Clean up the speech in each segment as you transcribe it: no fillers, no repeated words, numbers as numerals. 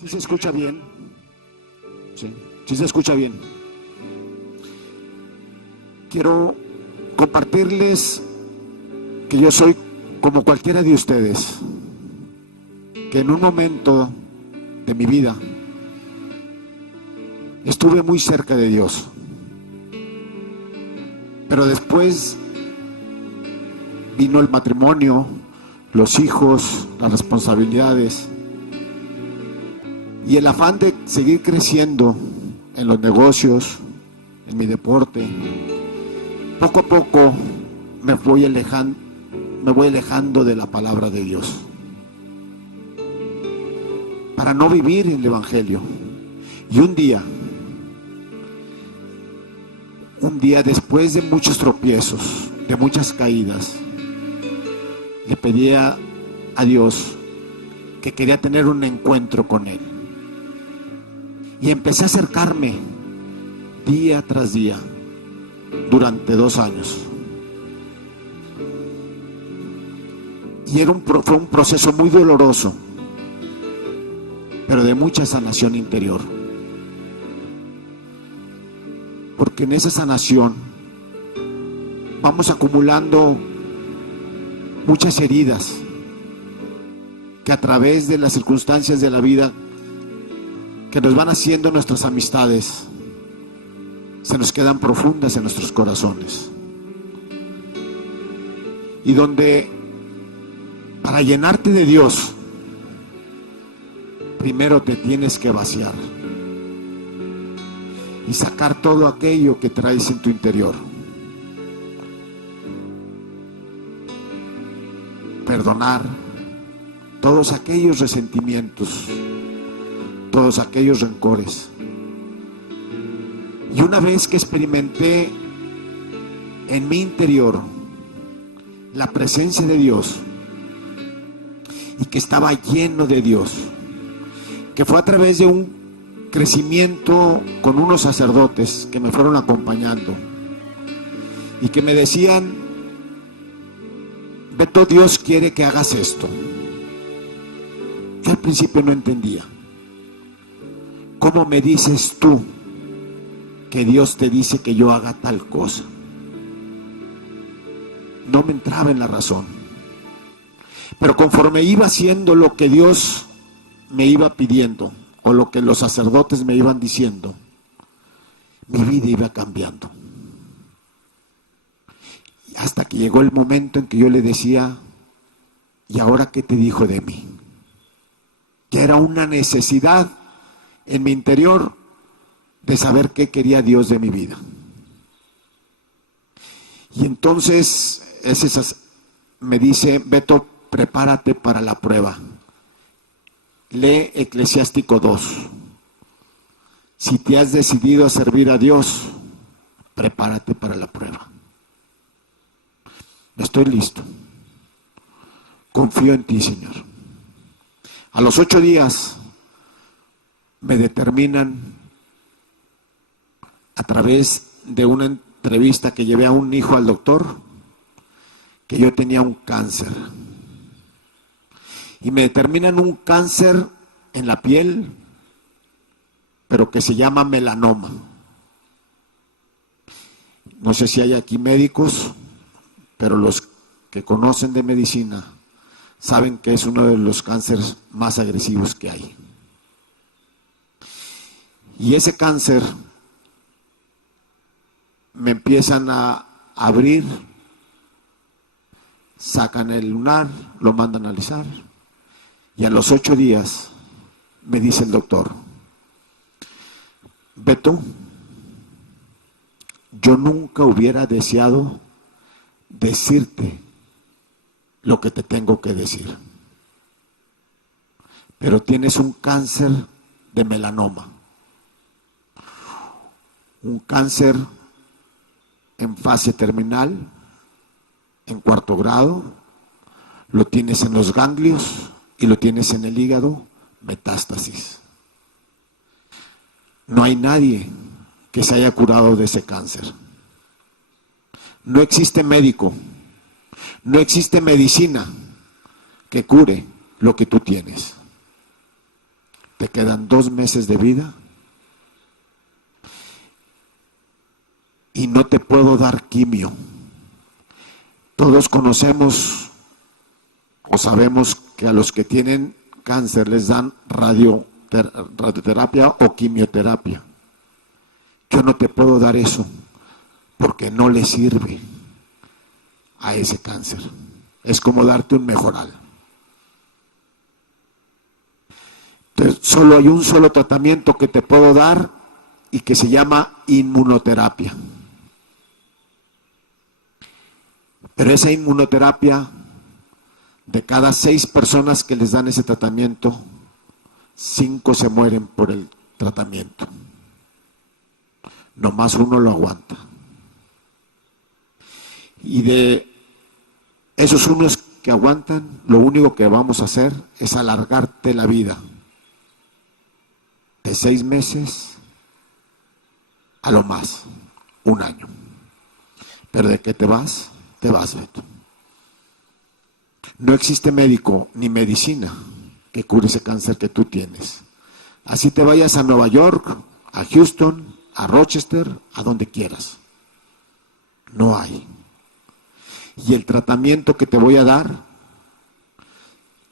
¿Sí se escucha bien? Sí, sí se escucha bien. Quiero compartirles que yo soy como cualquiera de ustedes, que en un momento de mi vida estuve muy cerca de Dios, pero después vino el matrimonio, los hijos, las responsabilidades y el afán de seguir creciendo en los negocios, en mi deporte. Poco a poco me voy alejando de la palabra de Dios para no vivir el evangelio. Y un día después de muchos tropiezos, de muchas caídas, le pedí a Dios que quería tener un encuentro con Él. Y empecé a acercarme día tras día durante 2 años. Y fue un proceso muy doloroso, pero de mucha sanación interior. Porque en esa sanación vamos acumulando muchas heridas que a través de las circunstancias de la vida que nos van haciendo nuestras amistades se nos quedan profundas en nuestros corazones, y donde para llenarte de Dios primero te tienes que vaciar y sacar todo aquello que traes en tu interior. Perdonar todos aquellos resentimientos, todos aquellos rencores. Y una vez que experimenté en mi interior la presencia de Dios y que estaba lleno de Dios, que fue a través de un crecimiento con unos sacerdotes que me fueron acompañando y que me decían: Beto, Dios quiere que hagas esto. Yo al principio no entendía. ¿Cómo me dices tú que Dios te dice que yo haga tal cosa? No me entraba en la razón. Pero conforme iba haciendo lo que Dios me iba pidiendo, o lo que los sacerdotes me iban diciendo, mi vida iba cambiando. Hasta que llegó el momento en que yo le decía: ¿y ahora qué te dijo de mí? Que era una necesidad en mi interior de saber qué quería Dios de mi vida. Y entonces me dice: Beto, prepárate para la prueba. Lee Eclesiástico 2. Si te has decidido a servir a Dios, prepárate para la prueba. Estoy listo. Confío en ti, Señor. A los 8 días me determinan, a través de una entrevista que llevé a un hijo al doctor, que yo tenía un cáncer. Y me determinan un cáncer en la piel, pero que se llama melanoma. No sé si hay aquí médicos, pero los que conocen de medicina saben que es uno de los cánceres más agresivos que hay. Y ese cáncer me empiezan a abrir, sacan el lunar, lo mandan a analizar, y a los 8 días me dice el doctor: Beto, yo nunca hubiera deseado decirte lo que te tengo que decir, pero tienes un cáncer de melanoma, un cáncer en fase terminal, en 4º grado, lo tienes en los ganglios y lo tienes en el hígado, metástasis. No hay nadie que se haya curado de ese cáncer. No existe médico, no existe medicina que cure lo que tú tienes. te quedan 2 meses de vida y no te puedo dar quimio. Todos conocemos o sabemos que a los que tienen cáncer les dan radioterapia o quimioterapia. Yo no te puedo dar eso porque no le sirve a ese cáncer. Es como darte un mejoral. Entonces, solo hay un solo tratamiento que te puedo dar y que se llama inmunoterapia. Pero esa inmunoterapia, de cada 6 personas que les dan ese tratamiento, 5 se mueren por el tratamiento. Nomás uno lo aguanta. Y de esos unos que aguantan, lo único que vamos a hacer es alargarte la vida de 6 meses a lo más 1 año. Pero de que te vas, Beto. No existe médico ni medicina que cure ese cáncer que tú tienes. Así te vayas a Nueva York, a Houston, a Rochester, a donde quieras. No hay. Y el tratamiento que te voy a dar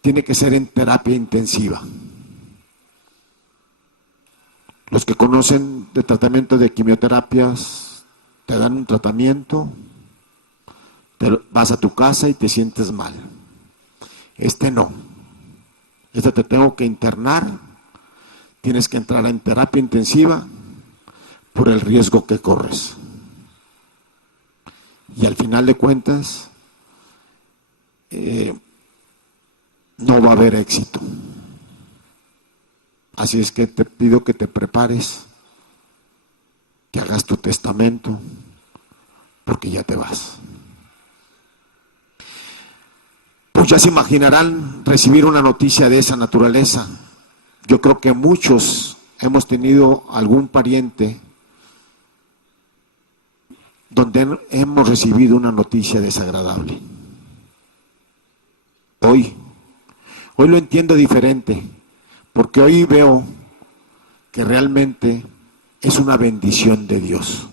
tiene que ser en terapia intensiva. Los que conocen de tratamiento de quimioterapias, te dan un tratamiento, vas a tu casa y te sientes mal. No. Te tengo que internar, tienes que entrar en terapia intensiva por el riesgo que corres. Y al final de cuentas, no va a haber éxito. Así es que te pido que te prepares, que hagas tu testamento, porque ya te vas. Pues ya se imaginarán recibir una noticia de esa naturaleza. Yo creo que muchos hemos tenido algún pariente donde hemos recibido una noticia desagradable. Hoy lo entiendo diferente, porque hoy veo que realmente es una bendición de Dios,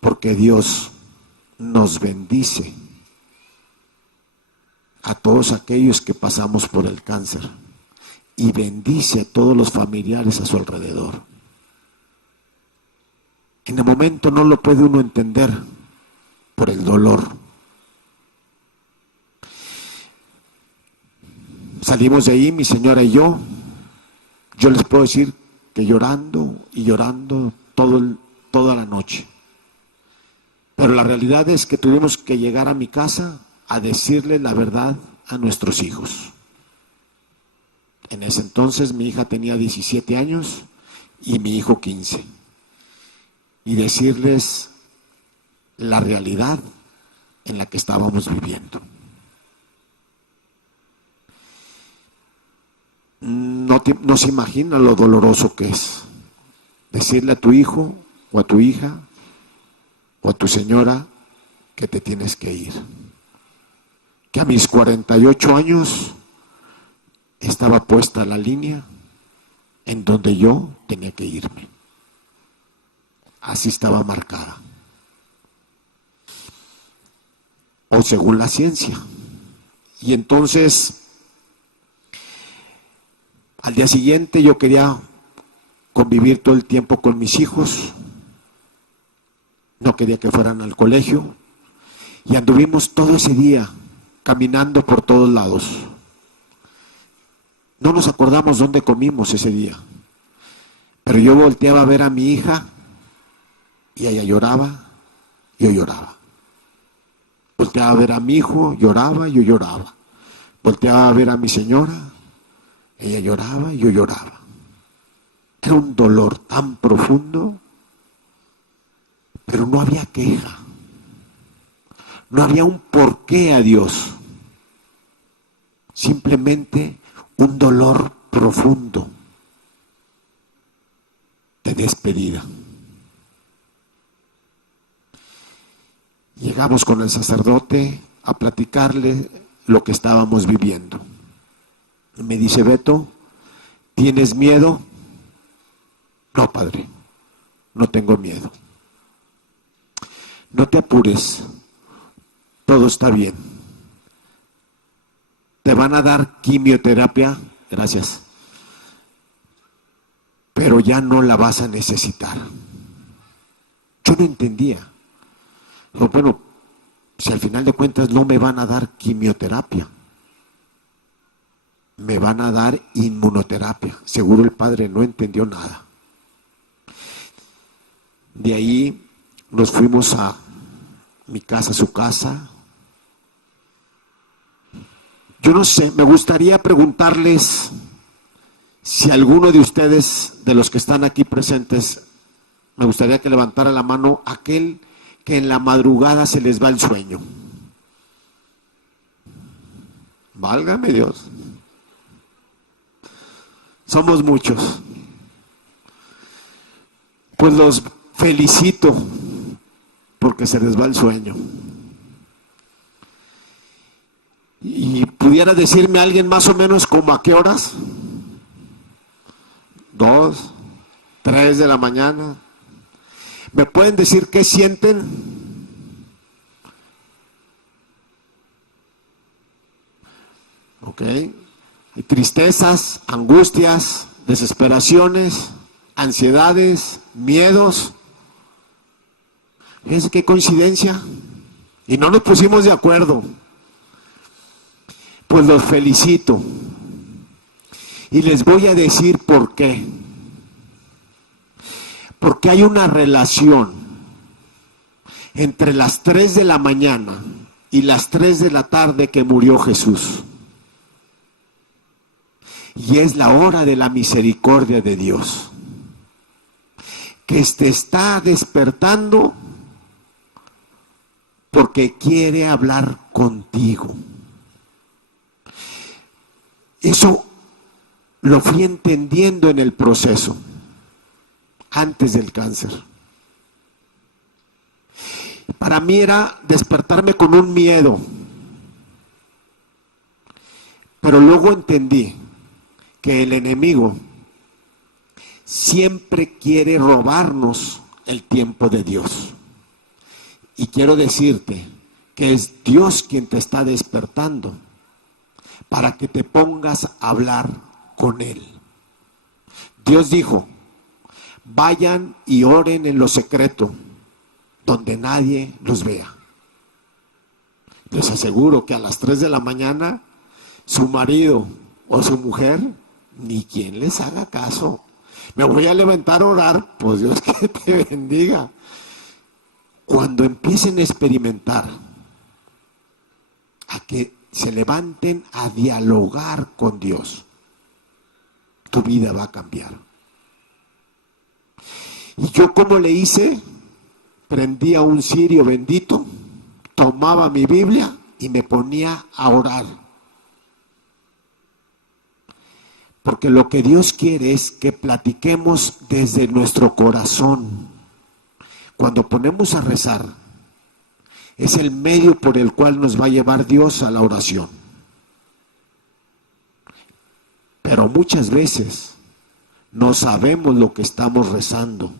porque Dios nos bendice a todos aquellos que pasamos por el cáncer y bendice a todos los familiares a su alrededor. En el momento no lo puede uno entender por el dolor. Salimos de ahí, mi señora y yo les puedo decir que llorando y llorando toda la noche. Pero la realidad es que tuvimos que llegar a mi casa a decirle la verdad a nuestros hijos. En ese entonces mi hija tenía 17 años y mi hijo 15. Y decirles la realidad en la que estábamos viviendo. No se imagina lo doloroso que es decirle a tu hijo o a tu hija o a tu señora que te tienes que ir. Que a mis 48 años estaba puesta la línea en donde yo tenía que irme. Así estaba marcada. O según la ciencia. Y entonces, al día siguiente yo quería convivir todo el tiempo con mis hijos. No quería que fueran al colegio. Y anduvimos todo ese día caminando por todos lados. No nos acordamos dónde comimos ese día. Pero yo volteaba a ver a mi hija y ella lloraba, yo lloraba. Volteaba a ver a mi hijo, lloraba, yo lloraba. Volteaba a ver a mi señora, ella lloraba, yo lloraba. Era un dolor tan profundo, pero no había queja. No había un porqué a Dios. Simplemente un dolor profundo de despedida. Llegamos con el sacerdote a platicarle lo que estábamos viviendo. Y me dice: Beto, ¿Tienes miedo? No, padre, no tengo miedo. No te apures, todo está bien. Te van a dar quimioterapia, gracias, pero ya no la vas a necesitar. Yo no entendía. Digo, bueno, si al final de cuentas no me van a dar quimioterapia, me van a dar inmunoterapia. Seguro el padre no entendió nada. De ahí nos fuimos a mi casa, a su casa. Yo no sé, me gustaría preguntarles si alguno de ustedes, de los que están aquí presentes, me gustaría que levantara la mano aquel que en la madrugada se les va el sueño. Válgame Dios. Somos muchos. Pues los felicito porque se les va el sueño. ¿Y pudiera decirme alguien más o menos como a qué horas? 2, 3 de la mañana. ¿Me pueden decir qué sienten? Ok. Y tristezas, angustias, desesperaciones, ansiedades, miedos. Fíjense qué coincidencia. Y no nos pusimos de acuerdo. Pues los felicito. Y les voy a decir por qué. Porque hay una relación entre las 3 de la mañana y las 3 de la tarde que murió Jesús. Y es la hora de la misericordia de Dios, que te está despertando porque quiere hablar contigo. Eso lo fui entendiendo en el proceso, antes del cáncer. Para mí era despertarme con un miedo, pero luego entendí que el enemigo siempre quiere robarnos el tiempo de Dios. Y quiero decirte que es Dios quien te está despertando para que te pongas a hablar con Él. Dios dijo, vayan y oren en lo secreto, donde nadie los vea. Les aseguro que a las 3 de la mañana, su marido o su mujer, ni quien les haga caso. Me voy a levantar a orar, pues Dios que te bendiga. Cuando empiecen a experimentar, a que se levanten a dialogar con Dios, tu vida va a cambiar. Y yo, ¿cómo le hice? Prendía un cirio bendito, tomaba mi Biblia y me ponía a orar. Porque lo que Dios quiere es que platiquemos desde nuestro corazón. Cuando ponemos a rezar, es el medio por el cual nos va a llevar Dios a la oración. Pero muchas veces no sabemos lo que estamos rezando,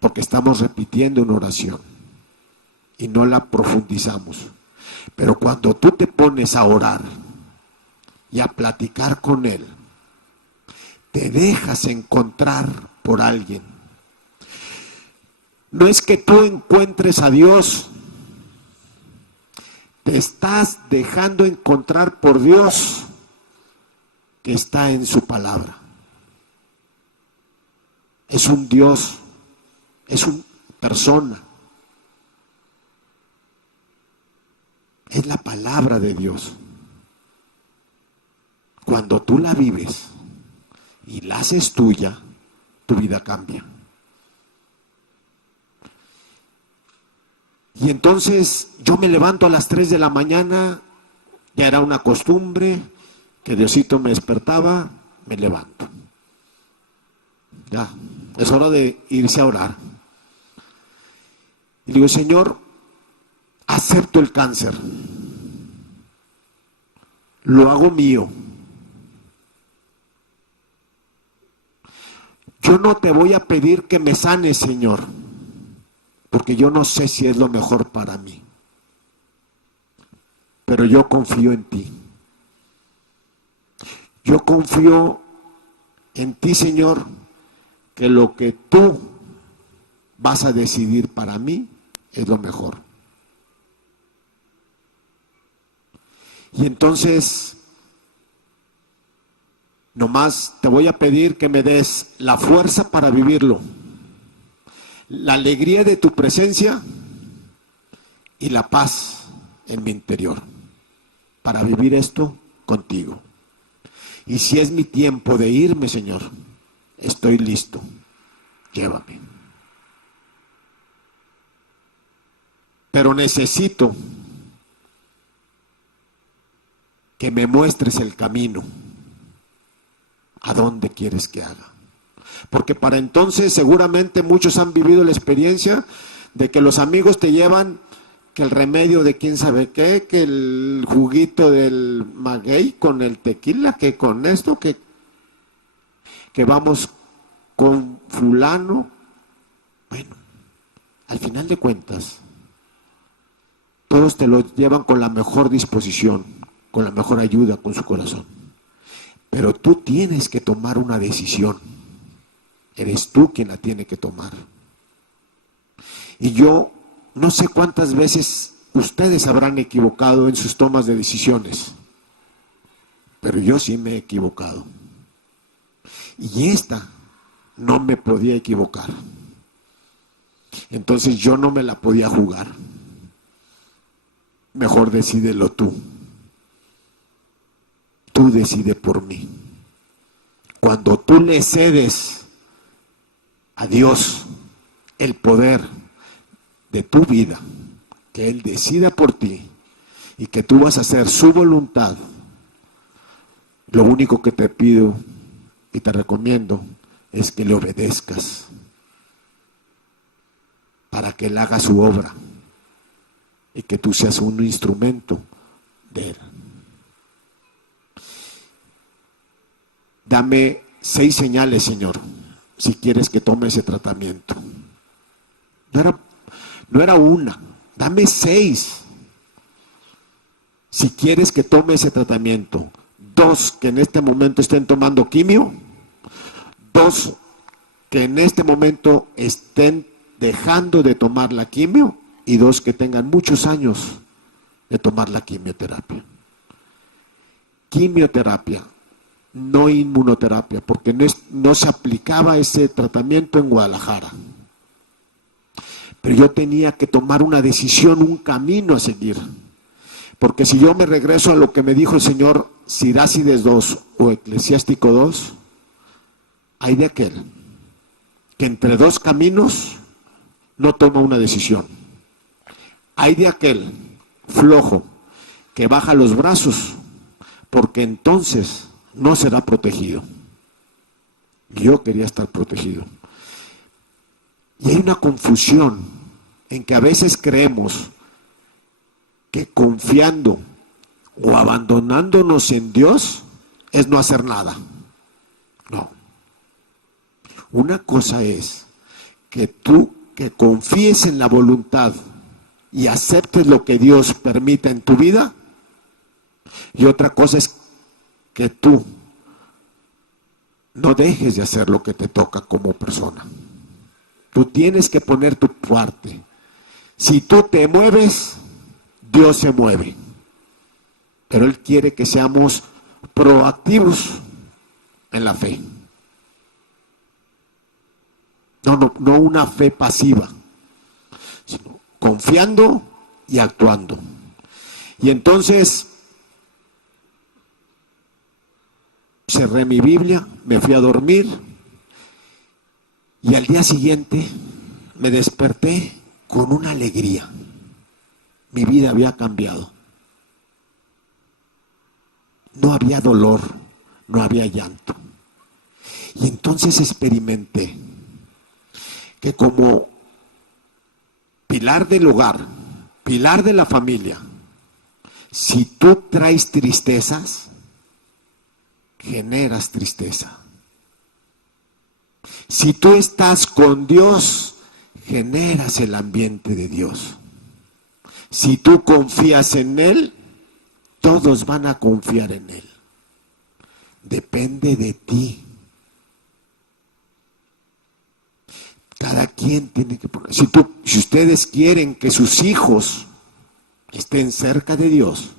porque estamos repitiendo una oración y no la profundizamos. Pero cuando tú te pones a orar y a platicar con Él, te dejas encontrar por alguien. No es que tú encuentres a Dios, te estás dejando encontrar por Dios que está en su palabra. Es un Dios, es una persona. Es la palabra de Dios. Cuando tú la vives y la haces tuya, tu vida cambia. Y entonces yo me levanto a las 3 de la mañana, ya era una costumbre, que Diosito me despertaba, me levanto. Ya, es hora de irse a orar. Y digo, Señor, acepto el cáncer, lo hago mío. Yo no te voy a pedir que me sanes, Señor, porque yo no sé si es lo mejor para mí. Pero yo confío en ti. Yo confío en ti, Señor, que lo que tú vas a decidir para mí es lo mejor. Y entonces, nomás te voy a pedir que me des la fuerza para vivirlo, la alegría de tu presencia y la paz en mi interior, para vivir esto contigo. Y si es mi tiempo de irme, Señor, estoy listo. Llévame. Pero necesito que me muestres el camino. ¿A dónde quieres que haga? Porque para entonces seguramente muchos han vivido la experiencia de que los amigos te llevan que el remedio de quién sabe qué, que el juguito del maguey con el tequila, que con esto, que vamos con fulano. Bueno, al final de cuentas, todos te lo llevan con la mejor disposición, con la mejor ayuda, con su corazón. Pero tú tienes que tomar una decisión. Eres tú quien la tiene que tomar. Y yo no sé cuántas veces ustedes habrán equivocado en sus tomas de decisiones, pero yo sí me he equivocado. Y esta no me podía equivocar. Entonces yo no me la podía jugar. Mejor decídelo tú. Tú decide por mí. Cuando tú le cedes a Dios el poder de tu vida, que Él decida por ti y que tú vas a hacer su voluntad, lo único que te pido y te recomiendo es que le obedezcas para que Él haga su obra y que tú seas un instrumento de Él. Dame 6 señales, Señor, si quieres que tome ese tratamiento. No era una, dame 6. Si quieres que tome ese tratamiento. 2 que en este momento estén tomando quimio. 2 que en este momento estén dejando de tomar la quimio. Y 2 que tengan muchos años de tomar la quimioterapia. Quimioterapia, no inmunoterapia, porque no se aplicaba ese tratamiento en Guadalajara. Pero yo tenía que tomar una decisión, un camino a seguir. Porque si yo me regreso a lo que me dijo el Señor, Sirácides 2 o Eclesiástico 2, hay de aquel que entre 2 caminos no toma una decisión. Hay de aquel flojo que baja los brazos, porque entonces no será protegido. Yo quería estar protegido. Y hay una confusión en que a veces creemos que confiando o abandonándonos en Dios es no hacer nada. No. Una cosa es que tú que confíes en la voluntad y aceptes lo que Dios permita en tu vida, y otra cosa es que tú no dejes de hacer lo que te toca como persona. Tú tienes que poner tu parte. Si tú te mueves, Dios se mueve. Pero Él quiere que seamos proactivos en la fe. No una fe pasiva, sino confiando y actuando. Y entonces cerré mi Biblia, me fui a dormir y al día siguiente me desperté con una alegría. Mi vida había cambiado. No había dolor, no había llanto. Y entonces experimenté que como pilar del hogar, pilar de la familia, si tú traes tristezas, generas tristeza. Si tú estás con Dios, generas el ambiente de Dios. Si tú confías en Él, todos van a confiar en Él. Depende de ti. Cada quien tiene que poner. Si ustedes quieren que sus hijos estén cerca de Dios,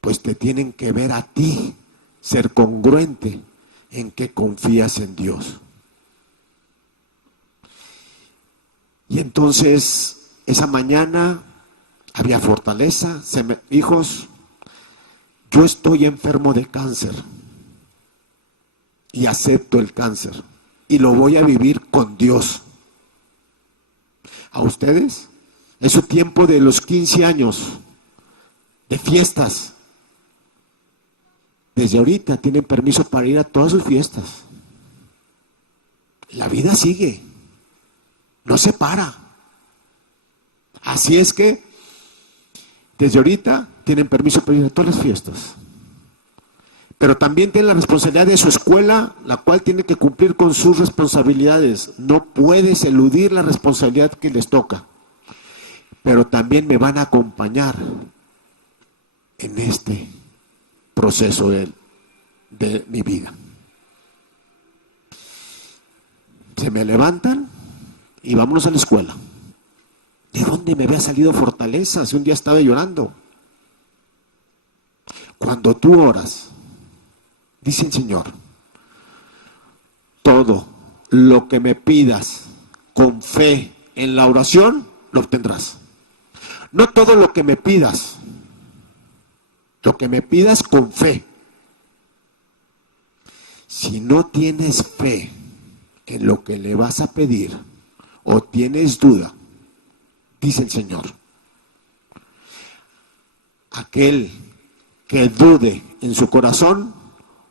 pues te tienen que ver a ti, ser congruente en que confías en Dios. Y entonces, esa mañana había fortaleza. Hijos, yo estoy enfermo de cáncer y acepto el cáncer y lo voy a vivir con Dios. ¿A ustedes? Es su tiempo de los 15 años, de fiestas. Desde ahorita tienen permiso para ir a todas sus fiestas. La vida sigue, no se para. Así es que, desde ahorita tienen permiso para ir a todas las fiestas. Pero también tienen la responsabilidad de su escuela, la cual tiene que cumplir con sus responsabilidades. No puedes eludir la responsabilidad que les toca. Pero también me van a acompañar en este proceso de mi vida. Se me levantan y vámonos a la escuela. ¿De dónde me había salido fortaleza? Si un día estaba llorando. Cuando tú oras, dice el Señor, todo lo que me pidas con fe en la oración, lo obtendrás. No todo lo que me pidas con fe. Si no tienes fe en lo que le vas a pedir o tienes duda, dice el Señor, aquel que dude en su corazón,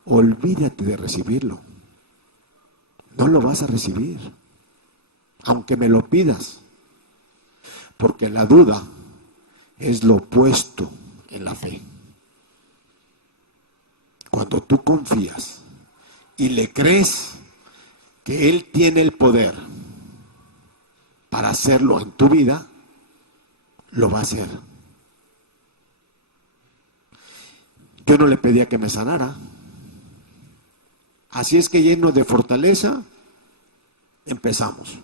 olvídate de recibirlo. No lo vas a recibir, aunque me lo pidas, porque la duda es lo opuesto en la fe. Cuando tú confías y le crees que Él tiene el poder para hacerlo en tu vida, lo va a hacer. Yo no le pedía que me sanara. Así es que, lleno de fortaleza, empezamos.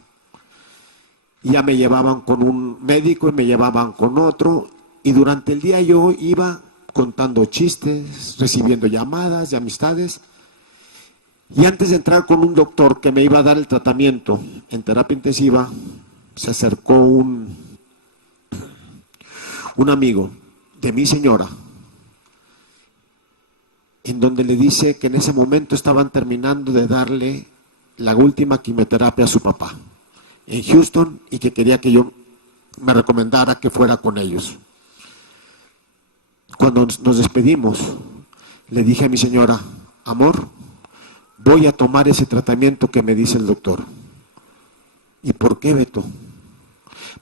Y ya me llevaban con un médico y me llevaban con otro. Y durante el día yo iba contando chistes, recibiendo llamadas de amistades. Y antes de entrar con un doctor que me iba a dar el tratamiento en terapia intensiva, se acercó un amigo de mi señora, en donde le dice que en ese momento estaban terminando de darle la última quimioterapia a su papá en Houston y que quería que yo me recomendara que fuera con ellos. Cuando nos despedimos, le dije a mi señora, amor, voy a tomar ese tratamiento que me dice el doctor. ¿Y por qué, Beto?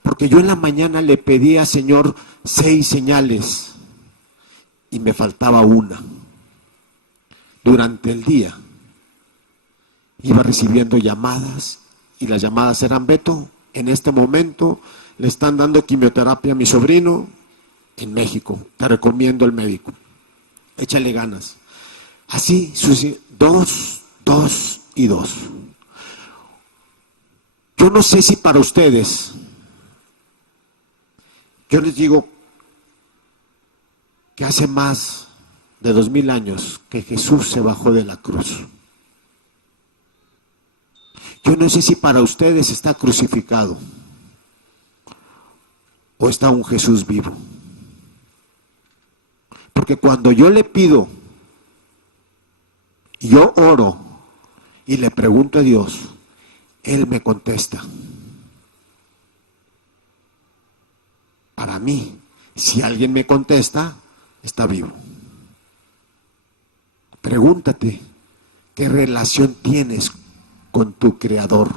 Porque yo en la mañana le pedía, Señor, 6 señales y me faltaba una. Durante el día iba recibiendo llamadas y las llamadas eran, Beto, en este momento le están dando quimioterapia a mi sobrino en México, te recomiendo el médico, échale ganas. Así, 2 y 2. Yo no sé si para ustedes, yo les digo que hace más de 2000 años que Jesús se bajó de la cruz. Yo no sé si para ustedes está crucificado o está un Jesús vivo. Porque cuando yo le pido, yo oro y le pregunto a Dios, Él me contesta. Para mí, si alguien me contesta, está vivo. Pregúntate, ¿qué relación tienes con tu Creador?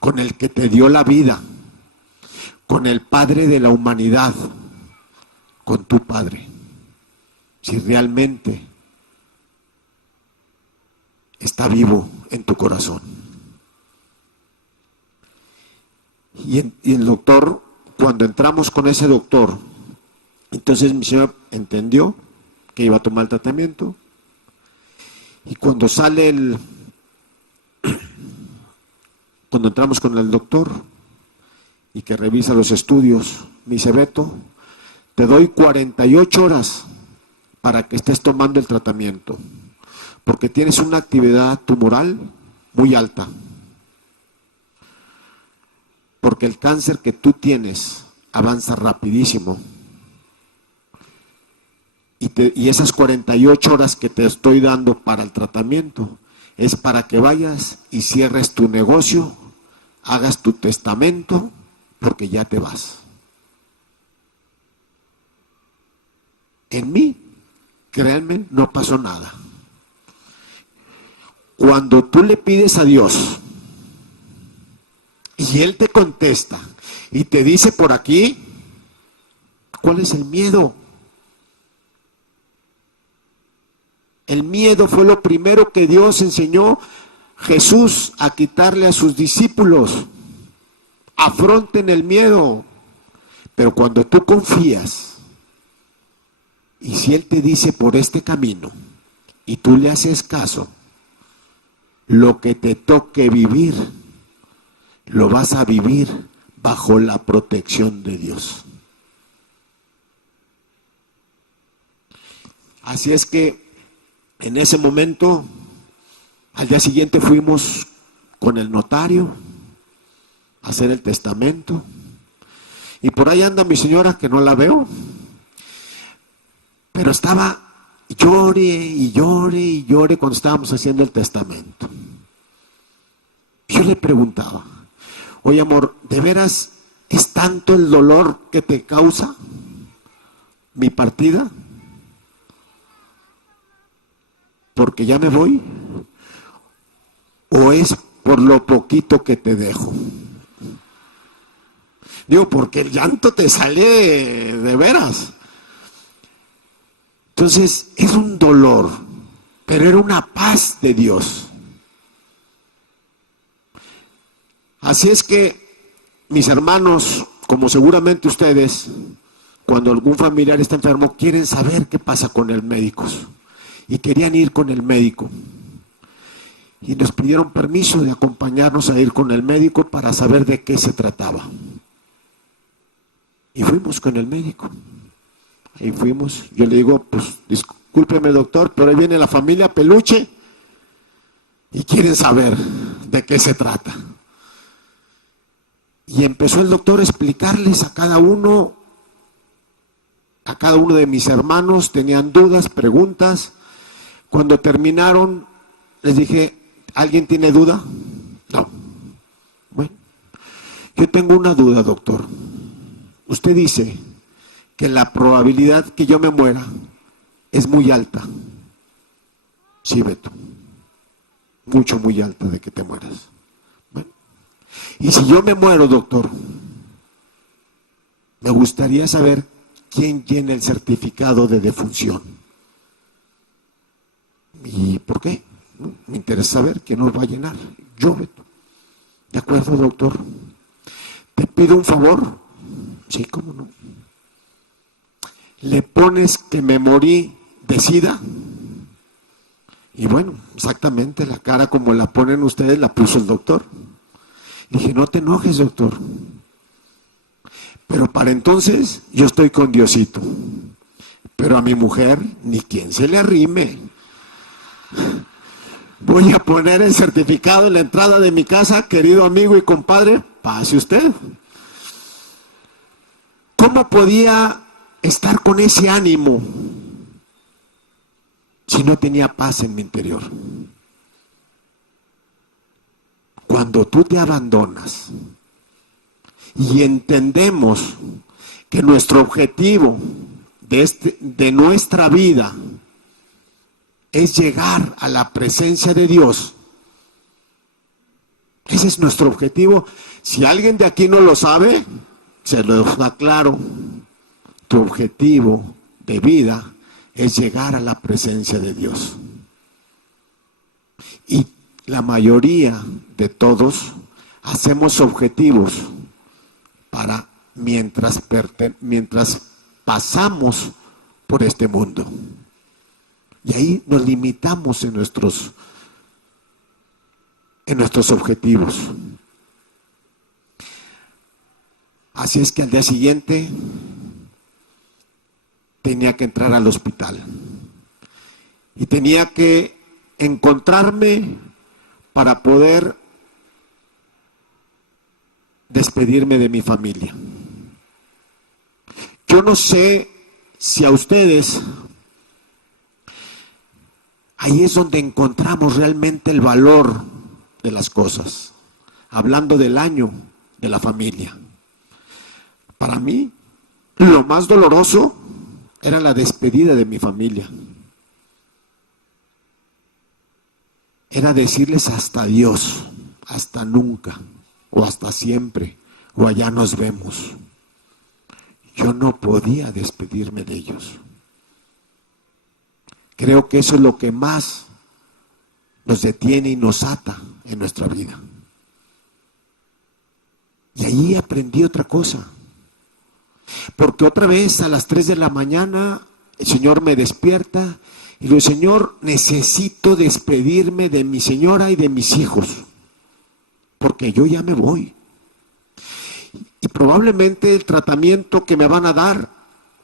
Con el que te dio la vida, con el Padre de la humanidad, con tu Padre. Si realmente está vivo en tu corazón. Y el doctor, cuando entramos con ese doctor, entonces mi señora entendió que iba a tomar el tratamiento. Y cuando cuando entramos con el doctor y que revisa los estudios, me dice: Beto, te doy 48 horas para que estés tomando el tratamiento, porque tienes una actividad tumoral muy alta. Porque el cáncer que tú tienes avanza rapidísimo. Y esas 48 horas que te estoy dando para el tratamiento es para que vayas y cierres tu negocio, hagas tu testamento, porque ya te vas. En mí, créanme, no pasó nada. Cuando tú le pides a Dios y Él te contesta y te dice por aquí, ¿cuál es el miedo? El miedo fue lo primero que Dios enseñó Jesús a quitarle a sus discípulos. Afronten el miedo. Pero cuando tú confías, y si Él te dice por este camino, y tú le haces caso, lo que te toque vivir, lo vas a vivir bajo la protección de Dios. Así es que en ese momento, al día siguiente fuimos con el notario a hacer el testamento. Y por ahí anda mi señora, que no la veo, pero estaba llore y llore y llore cuando estábamos haciendo el testamento. Yo le preguntaba: oye, amor, ¿de veras es tanto el dolor que te causa mi partida? ¿Porque ya me voy? ¿O es por lo poquito que te dejo? Digo, porque el llanto te sale de veras. Entonces, es un dolor, pero era una paz de Dios. Así es que, mis hermanos, como seguramente ustedes, cuando algún familiar está enfermo, quieren saber qué pasa con el médico. Y querían ir con el médico. Y nos pidieron permiso de acompañarnos a ir con el médico para saber de qué se trataba. Y fuimos con el médico. Ahí fuimos. Yo le digo: pues discúlpeme, doctor, pero ahí viene la familia Peluche y quieren saber de qué se trata. Y empezó el doctor a explicarles a cada uno de mis hermanos. Tenían dudas, preguntas. Cuando terminaron, les dije: ¿alguien tiene duda? No. Bueno, yo tengo una duda, doctor. Usted dice que la probabilidad que yo me muera es muy alta. Sí, Beto. Mucho, muy alta de que te mueras. Bueno, y si yo me muero, doctor, me gustaría saber quién llena el certificado de defunción. ¿Y por qué? ¿No? Me interesa saber quién nos va a llenar. Yo, Beto. De acuerdo, doctor. ¿Te pido un favor? Sí, cómo no. ¿Le pones que me morí de SIDA? Y bueno, exactamente la cara como la ponen ustedes, la puso el doctor. Dije: no te enojes, doctor. Pero para entonces yo estoy con Diosito. Pero a mi mujer ni quien se le arrime. Voy a poner el certificado en la entrada de mi casa, querido amigo y compadre, pase usted. ¿Cómo podía estar con ese ánimo si no tenía paz en mi interior? Cuando tú te abandonas y entendemos que nuestro objetivo de nuestra vida es llegar a la presencia de Dios. Ese es nuestro objetivo. Si alguien de aquí no lo sabe, se lo aclaro. Tu objetivo de vida es llegar a la presencia de Dios. Y la mayoría de todos hacemos objetivos para mientras pasamos por este mundo. Y ahí nos limitamos en nuestros objetivos. Así es que al día siguiente tenía que entrar al hospital y tenía que encontrarme para poder despedirme de mi familia. Yo no sé si a ustedes, ahí es donde encontramos realmente el valor de las cosas, hablando del año de la familia. Para mí, lo más doloroso era la despedida de mi familia. Era decirles hasta Dios, hasta nunca, o hasta siempre, o allá nos vemos. Yo no podía despedirme de ellos. Creo que eso es lo que más nos detiene y nos ata en nuestra vida. Y ahí aprendí otra cosa. Porque otra vez a las 3 de la mañana el Señor me despierta y le digo, Señor, necesito despedirme de mi señora y de mis hijos, porque yo ya me voy. Y probablemente el tratamiento que me van a dar,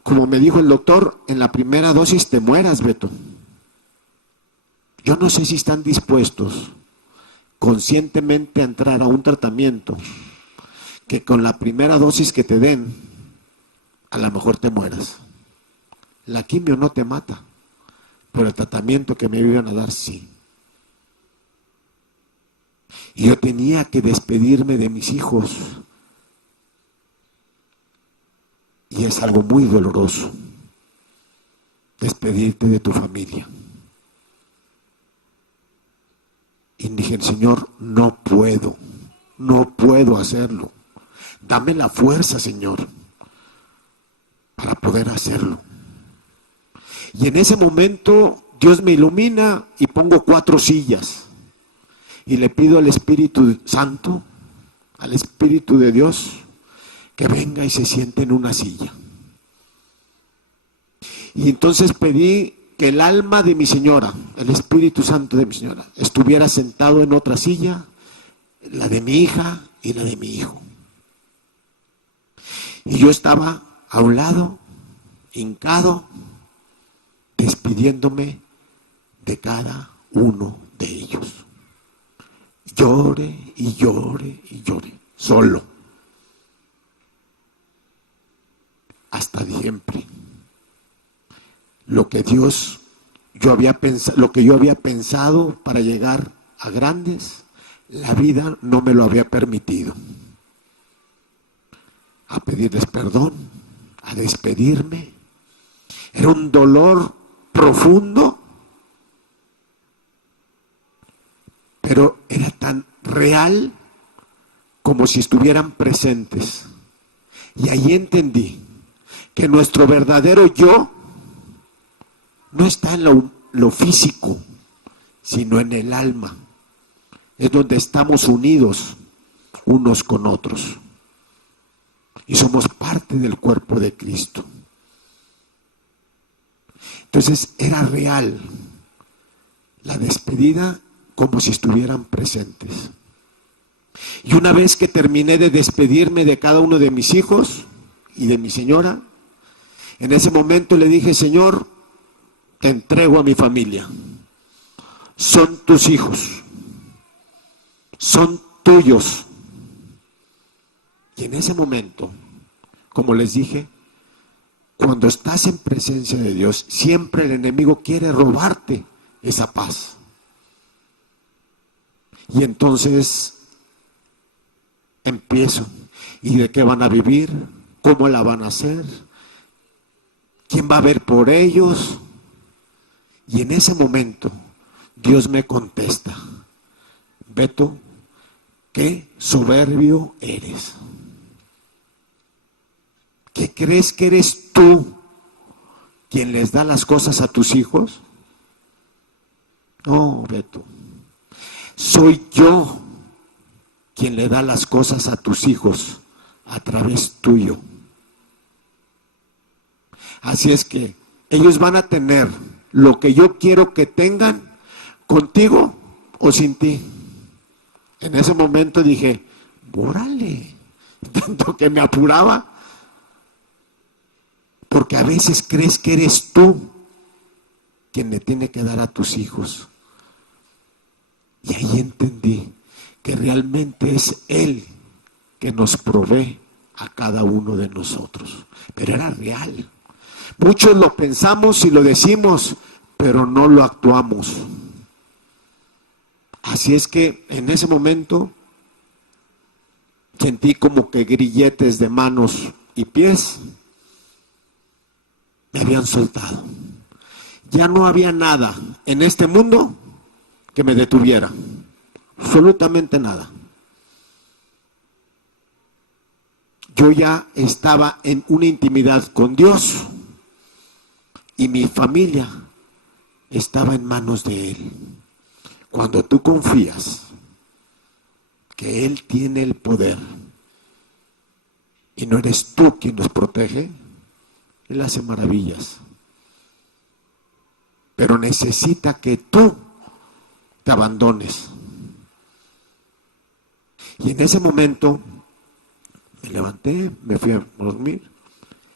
como me dijo el doctor, en la primera dosis te mueras, Beto. Yo no sé si están dispuestos conscientemente a entrar a un tratamiento que con la primera dosis que te den, a lo mejor te mueras. La quimio no te mata, pero el tratamiento que me iban a dar sí. Y yo tenía que despedirme de mis hijos. Y es algo muy doloroso, despedirte de tu familia. Y dije, Señor, no puedo hacerlo. Dame la fuerza, Señor, para poder hacerlo. Y en ese momento Dios me ilumina y pongo 4 sillas. Y le pido al Espíritu Santo, al Espíritu de Dios, que venga y se siente en una silla. Y entonces pedí que el alma de mi señora, el Espíritu Santo de mi señora, estuviera sentado en otra silla, la de mi hija y la de mi hijo. Y yo estaba a un lado, hincado, despidiéndome de cada uno de ellos. Llore y llore y llore, solo. Hasta siempre. Lo que yo había pensado para llegar a grandes, la vida no me lo había permitido. A pedirles perdón, a despedirme. Era un dolor profundo, pero era tan real como si estuvieran presentes. Y ahí entendí que nuestro verdadero yo no está en lo físico, sino en el alma. Es donde estamos unidos unos con otros. Y somos parte del cuerpo de Cristo. Entonces era real la despedida como si estuvieran presentes. Y una vez que terminé de despedirme de cada uno de mis hijos y de mi señora, en ese momento le dije, Señor, te entrego a mi familia. Son tus hijos. Son tuyos. Y en ese momento, como les dije, cuando estás en presencia de Dios, siempre el enemigo quiere robarte esa paz. Y entonces empiezo. ¿Y de qué van a vivir? ¿Cómo la van a hacer? ¿Quién va a ver por ellos? Y en ese momento Dios me contesta, Beto, qué soberbio eres. ¿Qué crees que eres tú quien les da las cosas a tus hijos? No, Beto. soy yo quien le da las cosas a tus hijos a través tuyo. Así es que ellos van a tener lo que yo quiero que tengan contigo o sin ti. En ese momento dije, órale, tanto que me apuraba, porque a veces crees que eres tú quien le tiene que dar a tus hijos. Y ahí entendí que realmente es Él que nos provee a cada uno de nosotros. Pero era real. Muchos lo pensamos y lo decimos, pero no lo actuamos. Así es que en ese momento sentí como que grilletes de manos y pies me habían soltado. Ya no había nada en este mundo que me detuviera. Absolutamente nada. Yo ya estaba en una intimidad con Dios y mi familia estaba en manos de Él. Cuando tú confías que Él tiene el poder y no eres tú quien nos protege, Él hace maravillas. Pero necesita que tú te abandones. Y en ese momento me levanté, me fui a dormir.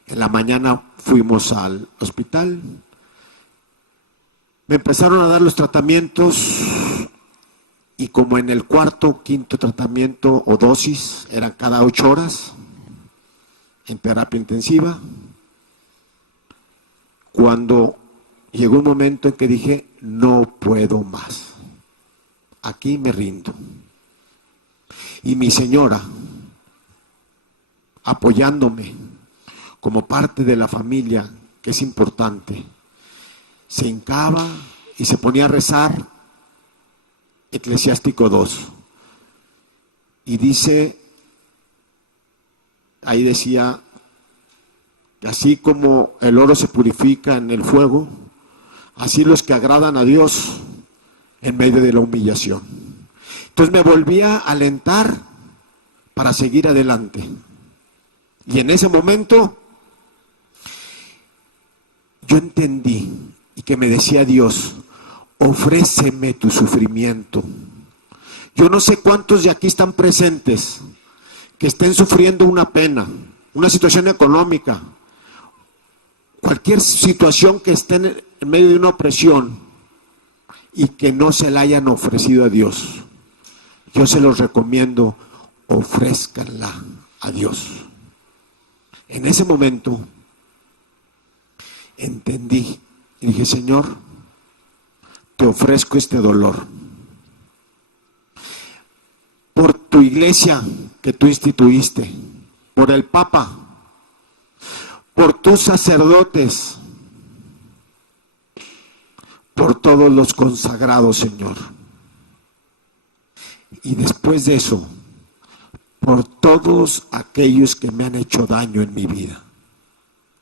En la mañana fuimos al hospital. Me empezaron a dar los tratamientos y como en el cuarto, quinto tratamiento o dosis, eran cada 8 horas en terapia intensiva. Cuando llegó un momento en que dije, no puedo más. Aquí me rindo. Y mi señora, apoyándome como parte de la familia, que es importante, se hincaba y se ponía a rezar Eclesiástico 2. Y dice, ahí decía, así como el oro se purifica en el fuego, así los que agradan a Dios en medio de la humillación. Entonces me volvía a alentar para seguir adelante. Y en ese momento yo entendí y que me decía Dios, ofréceme tu sufrimiento. Yo no sé cuántos de aquí están presentes que estén sufriendo una pena, una situación económica, cualquier situación que estén en medio de una opresión y que no se la hayan ofrecido a Dios. Yo se los recomiendo, ofrézcanla a Dios. En ese momento entendí y dije, Señor, te ofrezco este dolor. Por tu iglesia que tú instituiste, por el Papa, por tus sacerdotes, por todos los consagrados, Señor. Y después de eso, por todos aquellos que me han hecho daño en mi vida,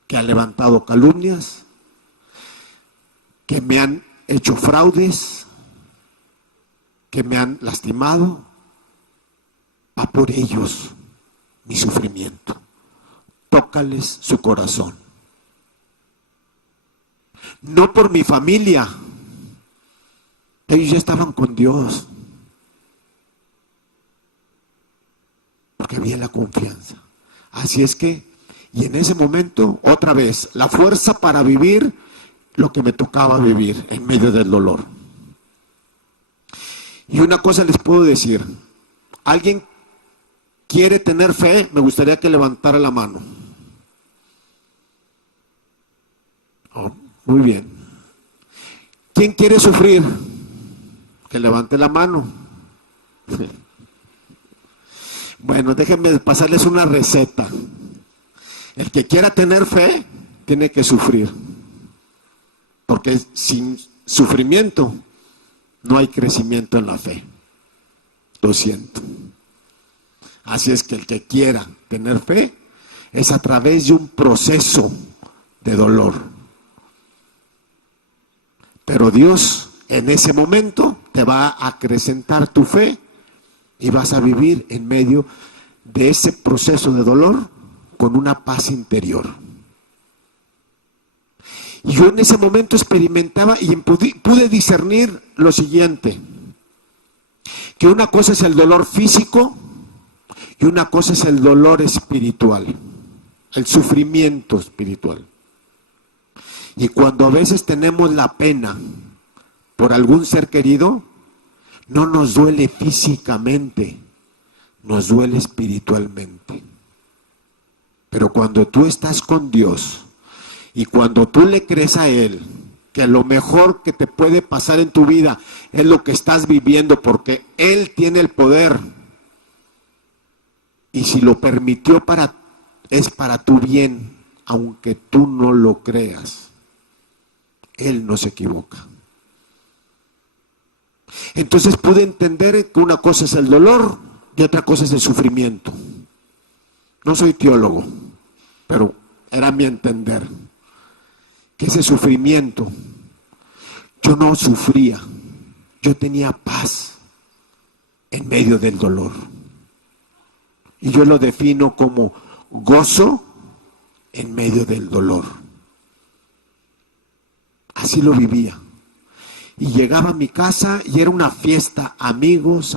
que han levantado calumnias, que me han hecho fraudes, que me han lastimado, va por ellos mi sufrimiento. Tócales su corazón. No por mi familia. Ellos ya estaban con Dios. Porque había la confianza. Así es que, y en ese momento, otra vez, la fuerza para vivir lo que me tocaba vivir en medio del dolor. Y una cosa les puedo decir, alguien quiere tener fe, me gustaría que levantara la mano. Oh, muy bien. ¿Quién quiere sufrir? Que levante la mano. Bueno, déjenme pasarles una receta. El que quiera tener fe, tiene que sufrir. Porque sin sufrimiento no hay crecimiento en la fe. Lo siento. Así es que el que quiera tener fe es a través de un proceso de dolor. Pero Dios en ese momento te va a acrecentar tu fe y vas a vivir en medio de ese proceso de dolor con una paz interior. Y yo en ese momento experimentaba y pude discernir lo siguiente, que una cosa es el dolor físico y una cosa es el dolor espiritual, el sufrimiento espiritual. Y cuando a veces tenemos la pena por algún ser querido, no nos duele físicamente, nos duele espiritualmente. Pero cuando tú estás con Dios y cuando tú le crees a Él, que lo mejor que te puede pasar en tu vida es lo que estás viviendo, porque Él tiene el poder. Y si lo permitió es para tu bien, aunque tú no lo creas. Él no se equivoca. Entonces pude entender que una cosa es el dolor y otra cosa es el sufrimiento. No soy teólogo, pero era mi entender que ese sufrimiento, yo no sufría, yo tenía paz en medio del dolor. Y yo lo defino como gozo en medio del dolor. Así lo vivía. Y llegaba a mi casa y era una fiesta, amigos,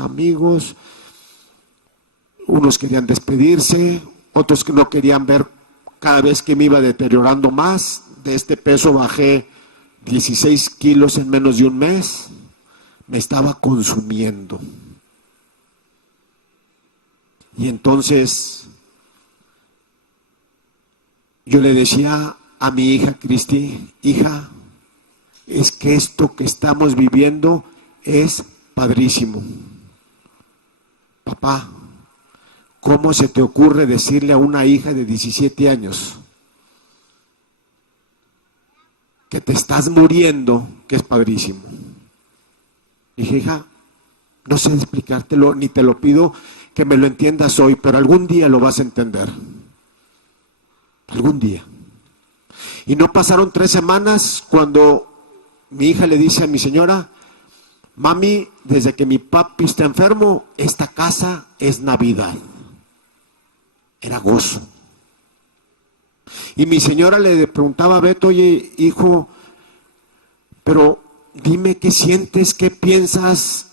unos querían despedirse, otros que no querían ver. Cada vez que me iba deteriorando más, de este peso bajé 16 kilos en menos de un mes, me estaba consumiendo. Y entonces yo le decía a mi hija Cristi, hija, es que esto que estamos viviendo es padrísimo. Papá, ¿cómo se te ocurre decirle a una hija de 17 años que te estás muriendo, que es padrísimo? Dije, hija, no sé explicártelo, ni te lo pido que me lo entiendas hoy, pero algún día lo vas a entender. Algún día. Y no pasaron 3 semanas cuando mi hija le dice a mi señora, mami, desde que mi papi está enfermo, esta casa es Navidad. Era gozo. Y mi señora le preguntaba a Beto, oye, hijo, pero dime qué sientes, qué piensas.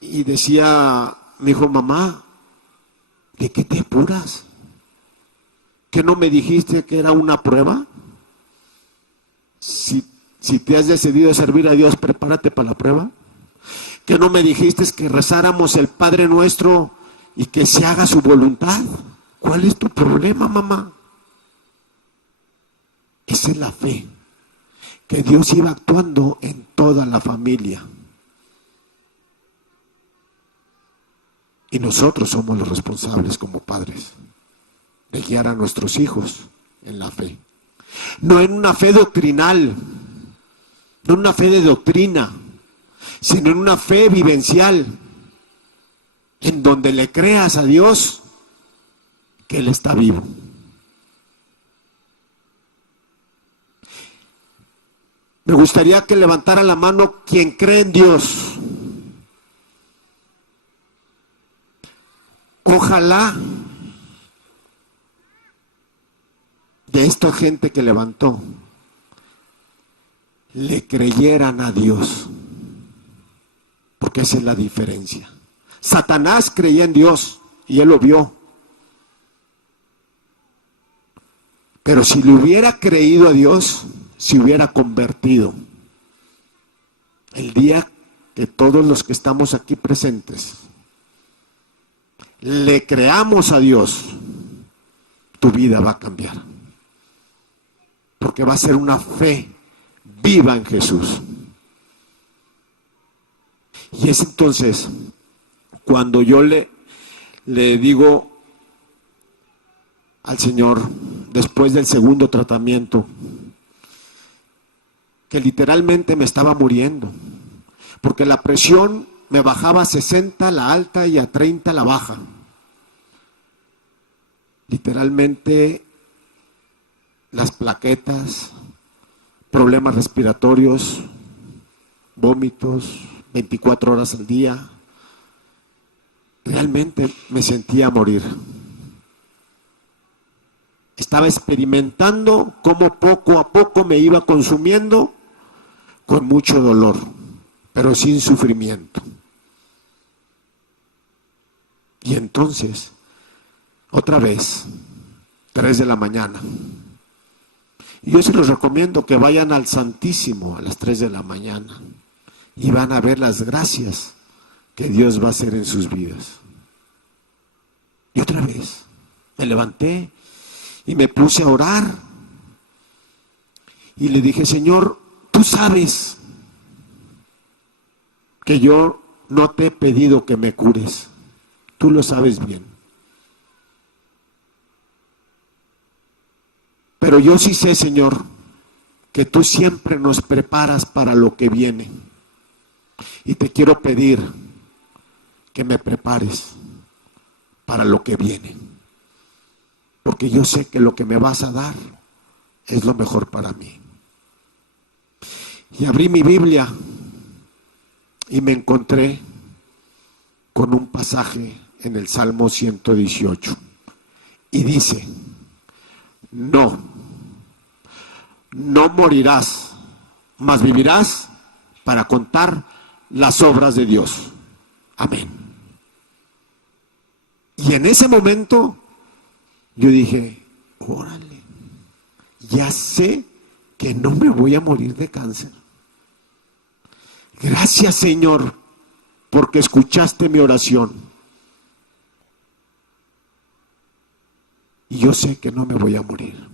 Y decía, me dijo, mamá, ¿de qué te apuras? ¿Que no me dijiste que era una prueba? Si te has decidido a servir a Dios, prepárate para la prueba. ¿Que no me dijiste que rezáramos el Padre Nuestro y que se haga su voluntad? ¿Cuál es tu problema, mamá? Esa es la fe, que Dios iba actuando en toda la familia. Y nosotros somos los responsables como padres de guiar a nuestros hijos en la fe. No en una fe doctrinal, no en una fe de doctrina, sino en una fe vivencial, en donde le creas a Dios que Él está vivo. Me gustaría que levantara la mano quien cree en Dios. Ojalá de esta gente que levantó le creyeran a Dios, porque esa es la diferencia. Satanás creía en Dios y él lo vio, pero si le hubiera creído a Dios, se hubiera convertido. El día que todos los que estamos aquí presentes le creamos a Dios, tu vida va a cambiar, porque va a ser una fe viva en Jesús. Y es entonces cuando yo le digo al Señor, después del segundo tratamiento, que literalmente me estaba muriendo, porque la presión me bajaba a 60 la alta y a 30 la baja. Literalmente las plaquetas, problemas respiratorios, vómitos, 24 horas al día. Realmente me sentía morir. Estaba experimentando cómo poco a poco me iba consumiendo con mucho dolor, pero sin sufrimiento. Y entonces, otra vez, 3 de la mañana. Y yo se los recomiendo que vayan al Santísimo a las 3 de la mañana y van a ver las gracias que Dios va a hacer en sus vidas. Y otra vez, me levanté y me puse a orar y le dije, Señor, tú sabes que yo no te he pedido que me cures, tú lo sabes bien. Pero yo sí sé, Señor, que tú siempre nos preparas para lo que viene. Y te quiero pedir que me prepares para lo que viene. Porque yo sé que lo que me vas a dar es lo mejor para mí. Y abrí mi Biblia y me encontré con un pasaje en el Salmo 118. Y dice, no morirás, mas vivirás para contar las obras de Dios. Amén. Y en ese momento yo dije, órale, ya sé que no me voy a morir de cáncer. Gracias, Señor, porque escuchaste mi oración. Y yo sé que no me voy a morir.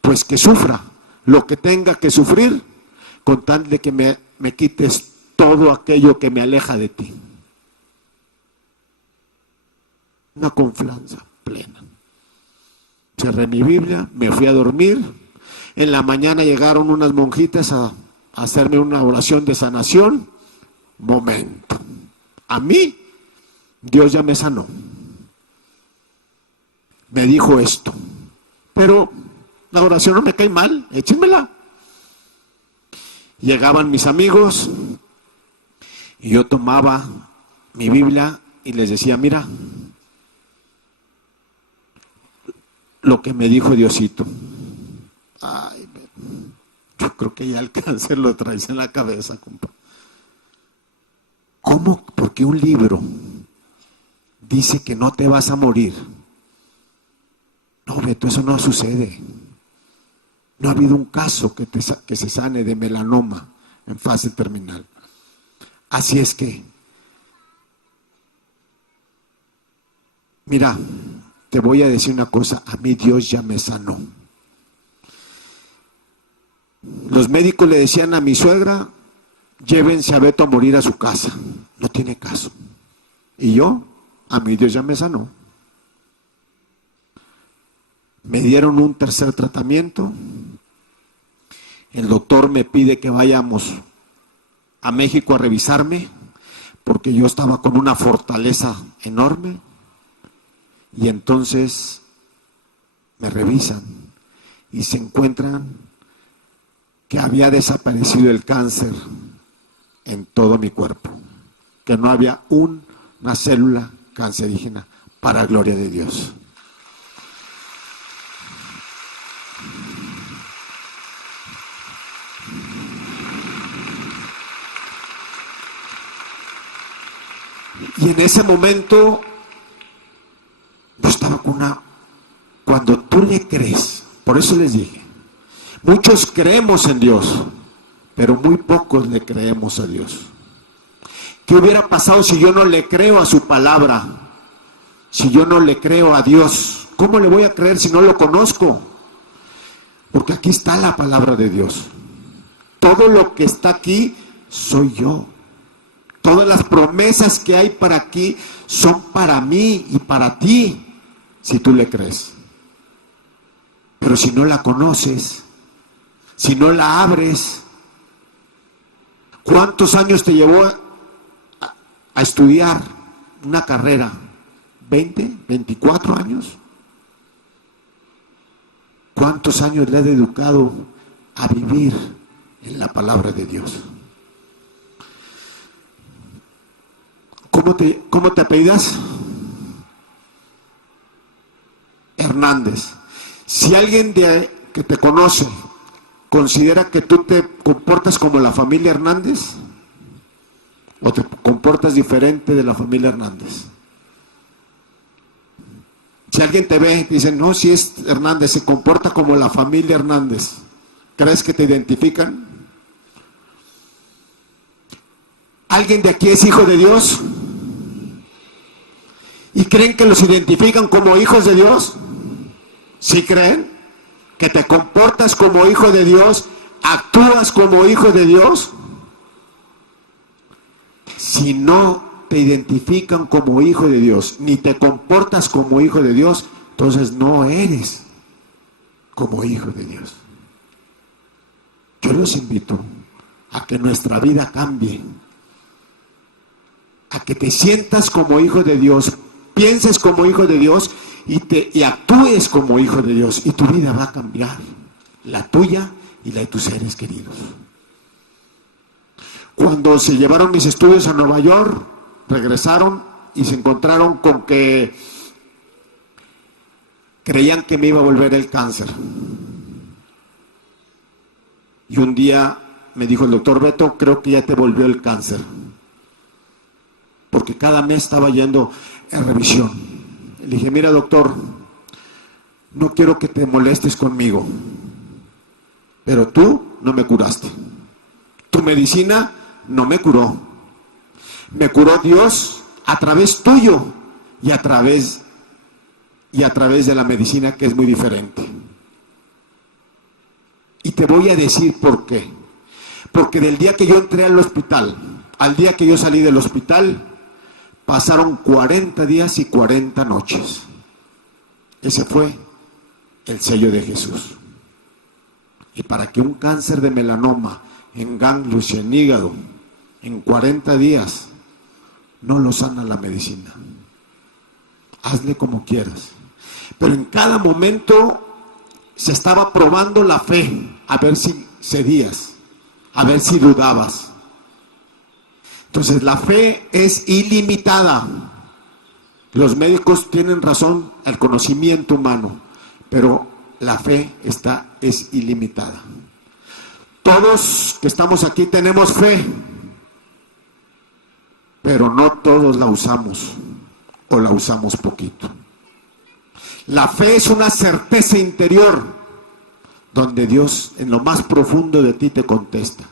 Pues que sufra lo que tenga que sufrir, con tal de que me quites todo aquello que me aleja de ti. Una confianza plena. Cerré mi Biblia, me fui a dormir. En la mañana llegaron unas monjitas a hacerme una oración de sanación. Momento. A mí, Dios ya me sanó. Me dijo esto. Pero la oración no me cae mal, échenmela. Llegaban mis amigos y yo tomaba mi Biblia y les decía, mira, lo que me dijo Diosito. Ay, yo creo que ya el cáncer lo traes en la cabeza, compa. ¿Cómo? Porque un libro dice que no te vas a morir. No, Beto, eso no sucede. No ha habido un caso que se sane de melanoma en fase terminal. Así es que, mira, te voy a decir una cosa, a mí Dios ya me sanó. Los médicos le decían a mi suegra, llévense a Beto a morir a su casa. No tiene caso. Y yo, a mí Dios ya me sanó. Me dieron un tercer tratamiento. El doctor me pide que vayamos a México a revisarme, porque yo estaba con una fortaleza enorme. Y entonces me revisan y se encuentran que había desaparecido el cáncer en todo mi cuerpo, que no había una célula cancerígena, para gloria de Dios. Y en ese momento yo estaba con cuando tú le crees, por eso les dije, muchos creemos en Dios, pero muy pocos le creemos a Dios. ¿Qué hubiera pasado si yo no le creo a su palabra? Si yo no le creo a Dios, ¿cómo le voy a creer si no lo conozco? Porque aquí está la palabra de Dios. Todo lo que está aquí soy yo. Todas las promesas que hay para aquí son para mí y para ti, si tú le crees. Pero si no la conoces, si no la abres, ¿cuántos años te llevó a estudiar una carrera? ¿20? ¿24 años? ¿Cuántos años le has dedicado a vivir en la palabra de Dios? ¿Cómo te apellidas? Hernández. Si alguien que te conoce considera que tú te comportas como la familia Hernández, o te comportas diferente de la familia Hernández. Si alguien te ve y dice, no, si es Hernández, se comporta como la familia Hernández, ¿crees que te identifican? ¿Alguien de aquí es hijo de Dios? ¿Y creen que los identifican como hijos de Dios? ¿Sí creen? ¿Que te comportas como hijo de Dios? ¿Actúas como hijo de Dios? Si no te identifican como hijo de Dios, ni te comportas como hijo de Dios, entonces no eres como hijo de Dios. Yo los invito a que nuestra vida cambie, a que te sientas como hijo de Dios, pienses como hijo de Dios y actúes como hijo de Dios, y tu vida va a cambiar, la tuya y la de tus seres queridos. Cuando se llevaron mis estudios a Nueva York, regresaron y se encontraron con que creían que me iba a volver el cáncer. Y un día me dijo el doctor: Beto, creo que ya te volvió el cáncer. Porque cada mes estaba yendo en revisión. Le dije: mira, doctor, no quiero que te molestes conmigo, pero tú no me curaste. Tu medicina no me curó. Me curó Dios a través tuyo y a través de la medicina, que es muy diferente. Y te voy a decir por qué. Porque del día que yo entré al hospital al día que yo salí del hospital, pasaron 40 días y 40 noches. Ese fue el sello de Jesús. Y para que un cáncer de melanoma en ganglios y en hígado en 40 días no lo sana la medicina. Hazle como quieras. Pero en cada momento se estaba probando la fe, a ver si cedías, a ver si dudabas. Entonces la fe es ilimitada. Los médicos tienen razón, el conocimiento humano, pero la fe es ilimitada. Todos que estamos aquí tenemos fe, pero no todos la usamos, o la usamos poquito. La fe es una certeza interior, donde Dios en lo más profundo de ti te contesta.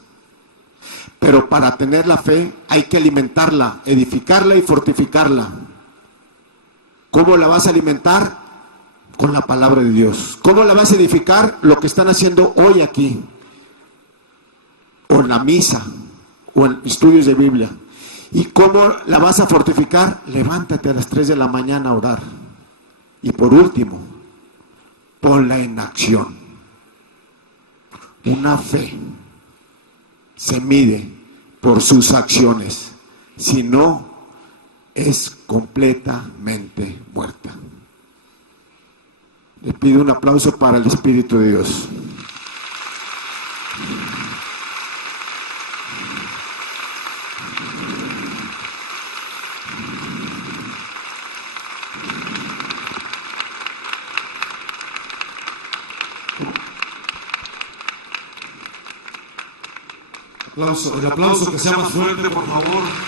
Pero para tener la fe hay que alimentarla, edificarla y fortificarla. ¿Cómo la vas a alimentar? Con la palabra de Dios. ¿Cómo la vas a edificar? Lo que están haciendo hoy aquí, o en la misa, o en estudios de Biblia. ¿Y cómo la vas a fortificar? Levántate a las 3 de la mañana a orar. Y por último, ponla en acción. Una fe se mide por sus acciones, si no, es completamente muerta. Le pido un aplauso para el Espíritu de Dios. El aplauso que sea más fuerte, por favor.